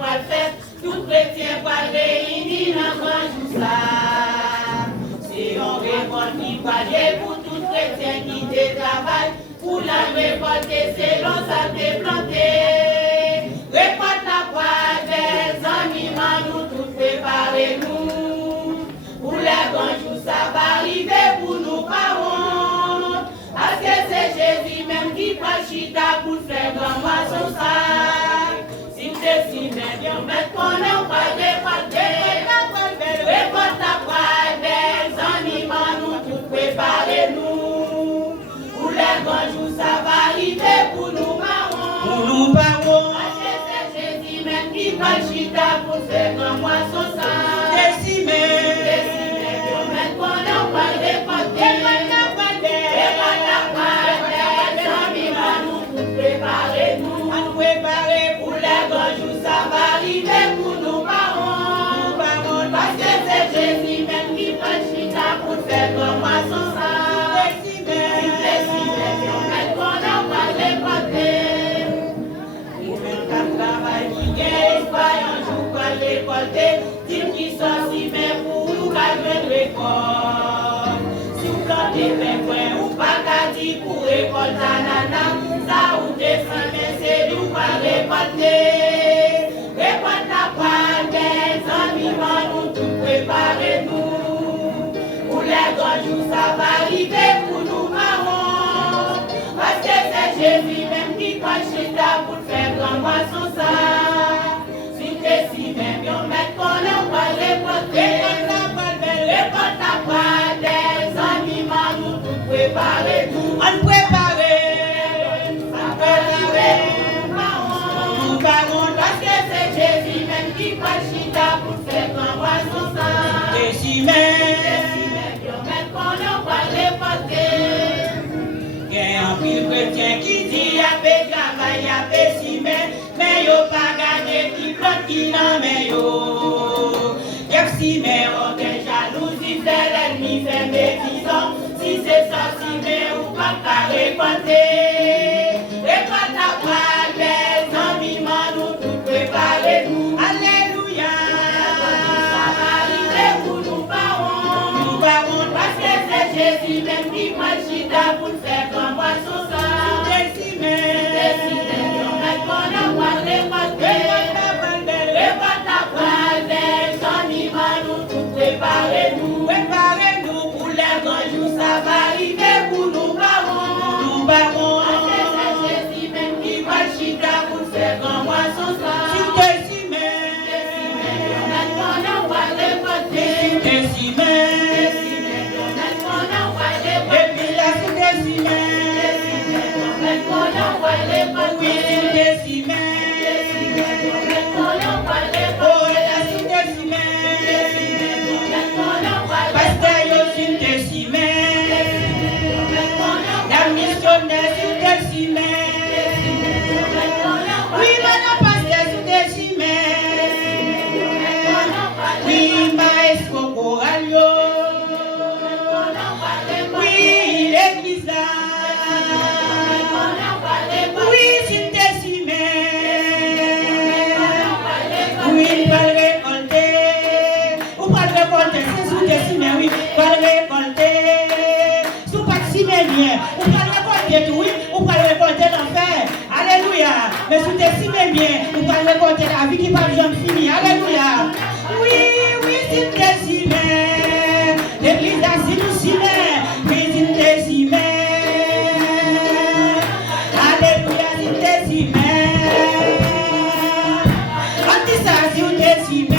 va le faire, tout chrétien va réunir dans grand jour ça. C'est un révolte qui va pour tout chrétien qui te travaille, pour la révolte selon ça te planter. Récolte la poire des amis, nous tout préparer nous. Pour les grands jours ça va arriver pour nous parents. Parce que c'est Jésus même qui prend chita pour faire grand moisson ça. Si vous décidez bien mettre qu'on est pas récolter. Récolte la poire des amis, nous tout préparer nous. Pour les grands jours ça va arriver pour nous parents. Pour nous parents. Qui va chita pour faire grand moisson ça. Décimé. Mais qu'on a pas récolté. Nous préparer nous. Pour les grands jours ça va arriver pour nous parents. Parce que c'est Jésus même qui va chita pour faire grand moisson ça. Décimé. Mais qu'on a pas récolté. Un jour qu'on récolter, dis qui sont si mais pour nous calmer le récolte. Si vous plantez pingouin ou pas qu'à dire pour récolter nana, ça ou décembre c'est nous pas récolter. Récolte la part des amis, nous tout préparer nous. Pour les grands jours ça va arriver pour nous marrons. Parce que c'est Jésus même qui cache là pour faire grand moisson ça. Si même yon met qu'on a pas récolter, récolte la part des amis, nous tout préparer nous. On préparer. Nous parons parce que c'est Jésus même qui cache là pour faire grand moisson ça. Décimé. Yon met qu'on a pas récolter. Il y a un pile chrétien qui dit y'a fait travail, y'a fait cimé, mais y'a pas gagné qui plante qui n'en met yo. Y'a cimé, on est jalousie, c'est l'ennemi, fait médisant. Si c'est ça cimé ou pas qu'à récolter. Récolte la part des amis, nous tout préparer nous. Alléluia. Ça va arriver pour nous parents. Nous parons Parce que c'est Jésus même qui prend chita pour faire grand moisson ça. décimé. Qu'on a pas récolter. Récolte la part des amis, nous tout préparer nous. Préparez-nous pour les grands jours, ça va arriver pour nous parents. Nous parents. Parce que c'est Jésus même qui prend chita pour faire grand moisson ça. Décimé. Qu'on a pas récolter. Décimé. Qu'on a pas Et récolter. puis là, c'est décimé. Qu'on a pas Oui, récolter. c'est décimé. Qu'on a pas Oh, récolter. là, c'est décimé. Pasteur, yo, c'est décimé. La missionnaire, c'est décimé. Oui, madame pasteur, c'est décimé. Oui, maestro Coralio. Oui, l'église là. Oui, c'est décimé. Oui, il va le récolter. Ou pas le récolter, c'est sous décimé, oui. Pas le récolter. Sous pas de cimé bien. Ou pas le récolter tout, oui. Ou pas le récolter l'enfer. Alléluia. Mais sous décimé bien. Ou pas le récolter la vie qui va jamais finir. Alléluia. Oui, oui, c'est décimé. L'église a si nous cimé. Oui, c'est décimé. Alléluia, c'est décimé. On dit ça, c'est décimé.